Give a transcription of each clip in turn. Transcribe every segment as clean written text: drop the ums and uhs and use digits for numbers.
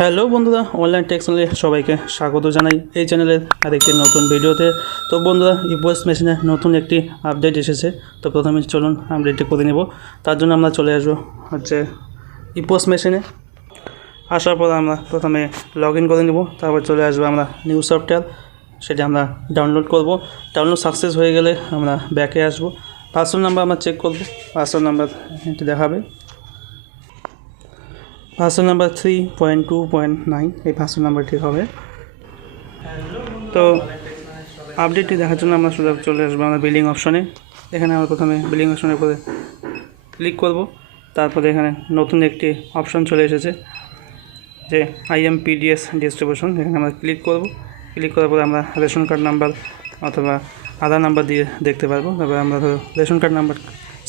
Hello বন্ধুরা, online take চ্যানেলে সবাইকে স্বাগত জানাই। এই চ্যানেলের আরেকটি নতুন ভিডিওতে। তো বন্ধুরা, epos মেশিনে নতুন একটি আপডেট এসেছে। তো প্রথমে চলুন আপডেটটি করে নেব। তার জন্য আমরা চলে আসবো epos মেশিনে। আসার পর আমরা প্রথমে লগ ইন করে নেব। তারপর চলে আসবো আমরা নিউ সফটওয়্যার, সেটা আমরা ডাউনলোড করব। ডাউনলোড সাকসেস হয়ে গেলে আমরা ব্যাকে আসবো। পাসওয়ার্ড নাম্বার আমরা চেক করব। পাসওয়ার্ড নাম্বার এটি দেখাবে। পাসওয়ার্ড নাম্বার 3.2.9, এই পাসওয়ার্ড নাম্বারটি হবে। তো আপডেটটি দেখার জন্য আমরা সোজা চলে আসবো আমরা বিলিং অপশনে। এখানে আমরা প্রথমে বিলিং অপশনের উপরে ক্লিক করব। তারপরে এখানে নতুন একটি অপশন চলে এসেছে যে IMPDS ডিস্ট্রিবিউশন। এখানে আমরা ক্লিক করব। ক্লিক করার পরে আমরা রেশন কার্ড নাম্বার অথবা আধার নাম্বার দিয়ে দেখতে পারবো। তারপরে আমরা রেশন কার্ড নাম্বার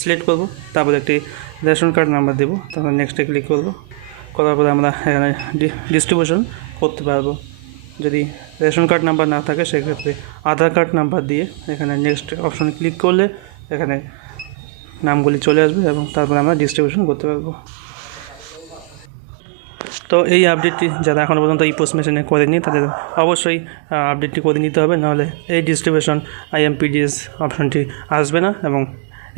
সিলেক্ট করব। তারপরে একটি রেশন কার্ড নাম্বার দেবো। তারপর নেক্সটে ক্লিক করব। করার পরে আমরা এখানে ডিস্ট্রিবিউশন করতে পারবো। যদি রেশন কার্ড নাম্বার না থাকে সেক্ষেত্রে আধার কার্ড নাম্বার দিয়ে এখানে নেক্সট অপশনে ক্লিক করলে এখানে নামগুলি চলে আসবে এবং তারপরে আমরা ডিস্ট্রিবিউশন করতে পারবো। তো এই আপডেটটি যারা এখনও পর্যন্ত epos মেশিনে করেনি তাদের অবশ্যই আপডেটটি করে নিতে হবে, নাহলে এই ডিস্ট্রিবিউশন IMPDS অপশনটি আসবে না এবং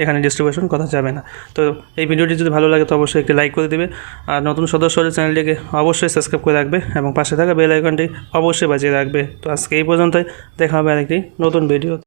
এখানে ডিস্ট্রিবিউশন করা যাবে না। তো এই ভিডিওটি যদি ভালো লাগে তো অবশ্যই একটি লাইক করে দেবে, আর নতুন সদস্য হলে চ্যানেলটিকে অবশ্যই সাবস্ক্রাইব করে রাখবে এবং পাশে থাকা বেল আইকনটি অবশ্যই বাজিয়ে রাখবে। তো আজকে এই পর্যন্তই, দেখা হবে আরেকটি নতুন ভিডিও।